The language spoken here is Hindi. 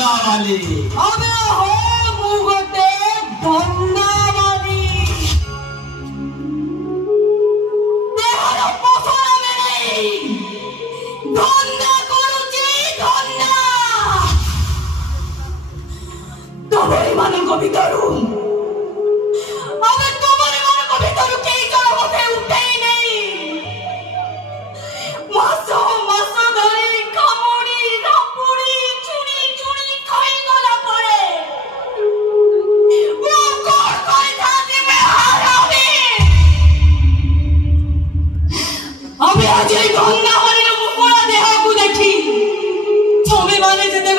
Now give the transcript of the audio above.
धंदावाली अबे हो मुगटे धंदावाली देहर पसरा में धंदा करुची धंदा तबरी मानन को भितरु अबे तबरी मानन को भितरु केई जण होते उठे नहीं मासो मासो धरी कामुड़ी रापुड़ी चुड़ी चुड़ी खाई गला पड़े वो कौन करे थाती में हारामी अबे आज ये धंदा वाले मुकोड़ा देहा को देखी तुम्हें माने जेते